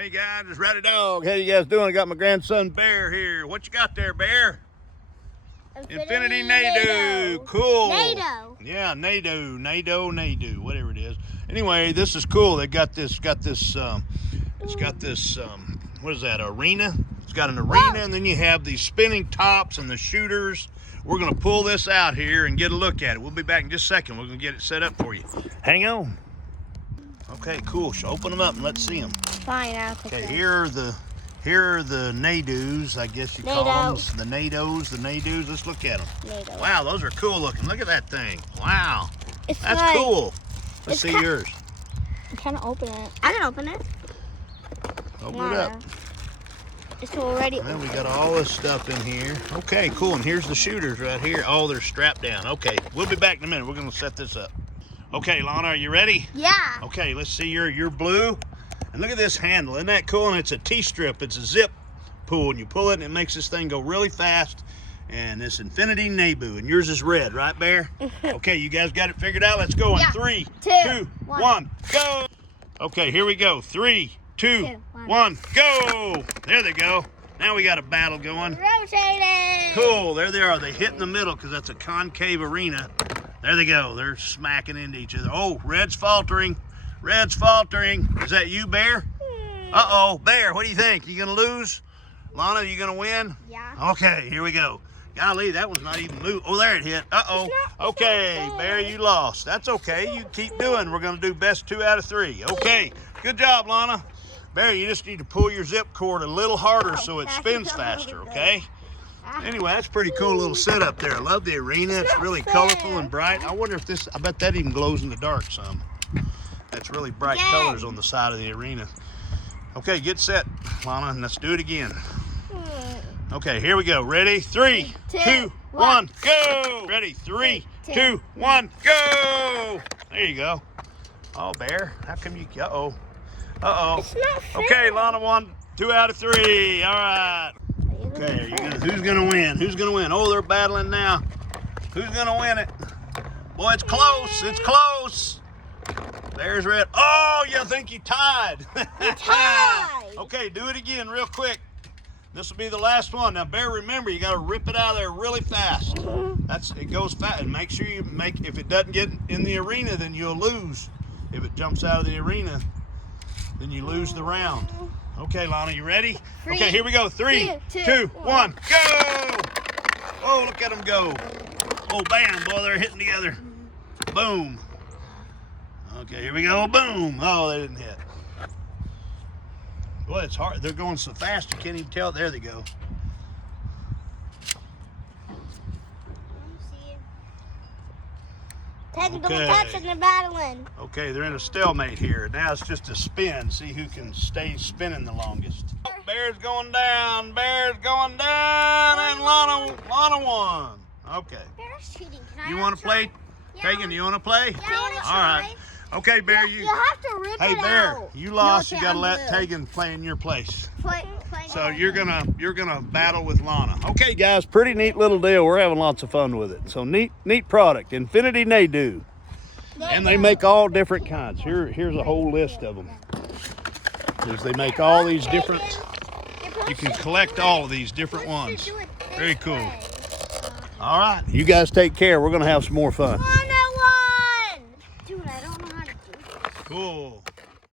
Hey guys, it's RowdyDawg. How you guys doing? I got my grandson Bear here. What you got there, Bear? Infinity Nado. Cool. Nado. Yeah, Nado, whatever it is. Anyway, this is cool. They got this, what is that, arena? It's got an arena, and then you have these spinning tops and the shooters. We're gonna pull this out here and get a look at it. We'll be back in just a second. We're gonna get it set up for you. Hang on. Okay, cool. So open them up and let's see them. Fine, I'll take Okay, them. here are the Nados, I guess you call them. The Nados. Let's look at them. Nado. Wow, those are cool looking. Look at that thing. Wow, It's that's like, cool. Let's see yours. I'm trying to open it. I can open it. Open it up. It's already And then we got all this stuff in here. Okay, cool. And here's the shooters right here. Oh, they're strapped down. Okay, we'll be back in a minute. We're gonna set this up. Okay, Lana, are you ready? Yeah. Okay, let's see your blue. And look at this handle. Isn't that cool? And it's a T-strip. It's a zip pull. And you pull it and it makes this thing go really fast. And this Infinity Nado. And yours is red, right, Bear? Okay, you guys got it figured out? Let's go in Yeah. 3, 2, 2, 1, go! Okay, here we go. 3, 2, 1, go! There they go. Now we got a battle going. Rotating. Cool, there they are. They hit in the middle because that's a concave arena. There they go. They're smacking into each other. Oh, red's faltering. Red's faltering. Is that you, Bear? Uh-oh, Bear, what do you think? You gonna lose? Lana, you gonna win? Yeah. Okay, here we go. Golly, that one's not even moving. Oh, there it hit. Uh-oh. Okay, Bear, you lost. That's okay. You keep doing. We're gonna do best 2 out of 3. Okay, good job, Lana. Bear, you just need to pull your zip cord a little harder so it spins faster, okay? Anyway, that's a pretty cool little setup there. I love the arena. It's really colorful and bright. I wonder if this, I bet that even glows in the dark some. That's really bright colors on the side of the arena. Okay, get set, Lana, and let's do it again. Okay, here we go. Ready? 3, 2, 1, go! Ready? 3, 2, 1, go! There you go. Oh, Bear, how come you, uh-oh. Uh-oh. It's not fair. Okay, Lana won 2 out of 3. All right. Okay, who's gonna win? Who's gonna win? Oh, they're battling now. Who's gonna win it? Boy, it's close. It's close. There's red. Oh, you think you tied? You tied. Okay, do it again real quick. This will be the last one. Now, Bear, remember, you got to rip it out of there really fast. It goes fast. And make sure you if it doesn't get in the arena, then you'll lose. If it jumps out of the arena, then you lose the round. Okay, Lana, you ready? Okay, here we go. 3, 2, 1, go! Oh, look at them go. Oh, bam, boy, they're hitting together. Boom. Okay, here we go. Boom. Oh, they didn't hit. Boy, it's hard. They're going so fast you can't even tell. There they go. Technical touching and battling. Okay, they're in a stalemate here. Now it's just a spin. See who can stay spinning the longest. Oh, Bear's going down. Bear's going down. And Lana won. Okay. Bear's cheating. Can I You want to play? Yeah, Tegan, you want to play? Yeah, I want to All right. Okay, Bear, You have to rip Hey, it Bear, out. you lost. No, You got to I'm let blue. Tegan play in your place. Play So you're gonna battle with Lana. Okay, guys, pretty neat little deal. We're having lots of fun with it. So neat product, Infinity Nado, and they make all different kinds. Here's a whole list of them. They make all these different. You can collect all of these different ones. Very cool. All right, you guys take care. We're gonna have some more fun. 101. Dude, I don't know how to do this. Cool.